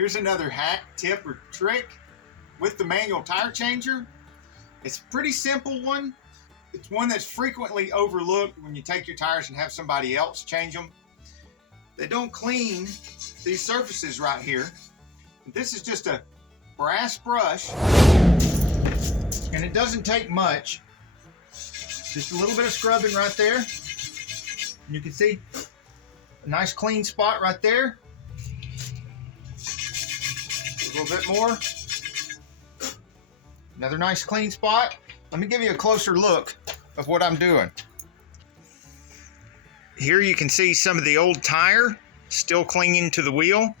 Here's another hack, tip, or trick with the manual tire changer. It's a pretty simple one. It's one that's frequently overlooked when you take your tires and have somebody else change them. They don't clean these surfaces right here. This is just a brass brush, and it doesn't take much. Just a little bit of scrubbing right there. And you can see a nice clean spot right there. A little bit more. Another nice clean spot. Let me give you a closer look of what I'm doing. Here you can see some of the old tire still clinging to the wheel.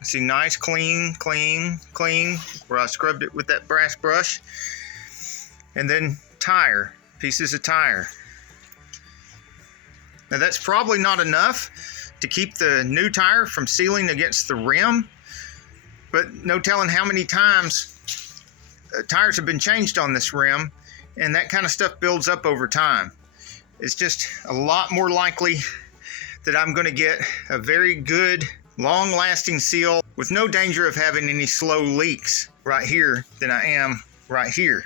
I see nice clean, where I scrubbed it with that brass brush. And then tire, pieces of tire. Now that's probably not enough to keep the new tire from sealing against the rim, but no telling how many times tires have been changed on this rim, and that kind of stuff builds up over time. It's just a lot more likely that I'm going to get a very good, long-lasting seal with no danger of having any slow leaks right here than I am right here.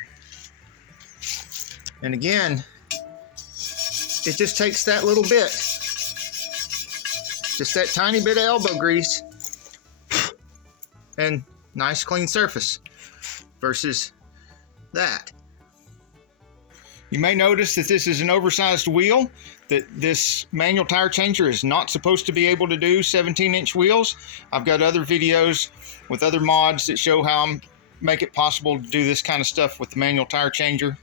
And again, it just takes that little bit, just that tiny bit of elbow grease, and nice clean surface versus that. You may notice that this is an oversized wheel, that this manual tire changer is not supposed to be able to do 17-inch wheels. I've got other videos with other mods that show how I make it possible to do this kind of stuff with the manual tire changer.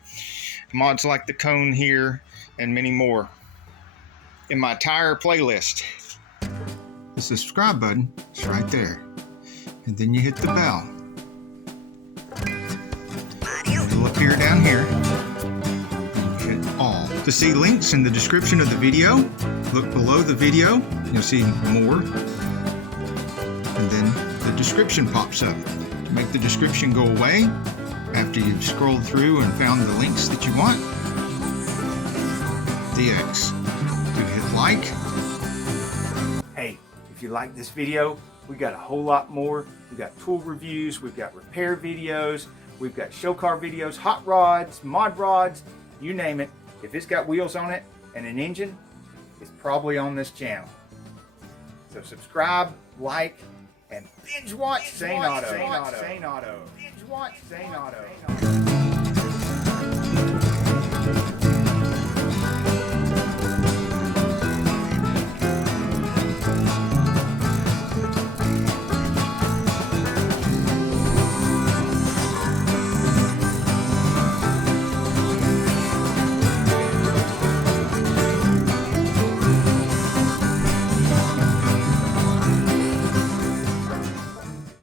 Mods like the cone here and many more in my tire playlist. The subscribe button is right there, and then you hit the bell. It'll appear down here. Hit all. To see links in the description of the video, look below the video. You'll see more, and then the description pops up. To make the description go away after you've scrolled through and found the links that you want, the X. To hit like. Hey, if you like this video, we got a whole lot more. We've got tool reviews, we've got repair videos, we've got show car videos, hot rods, mod rods, you name it. If it's got wheels on it and an engine, it's probably on this channel. So subscribe, like, and binge watch Saneauto. Binge watch Saneauto.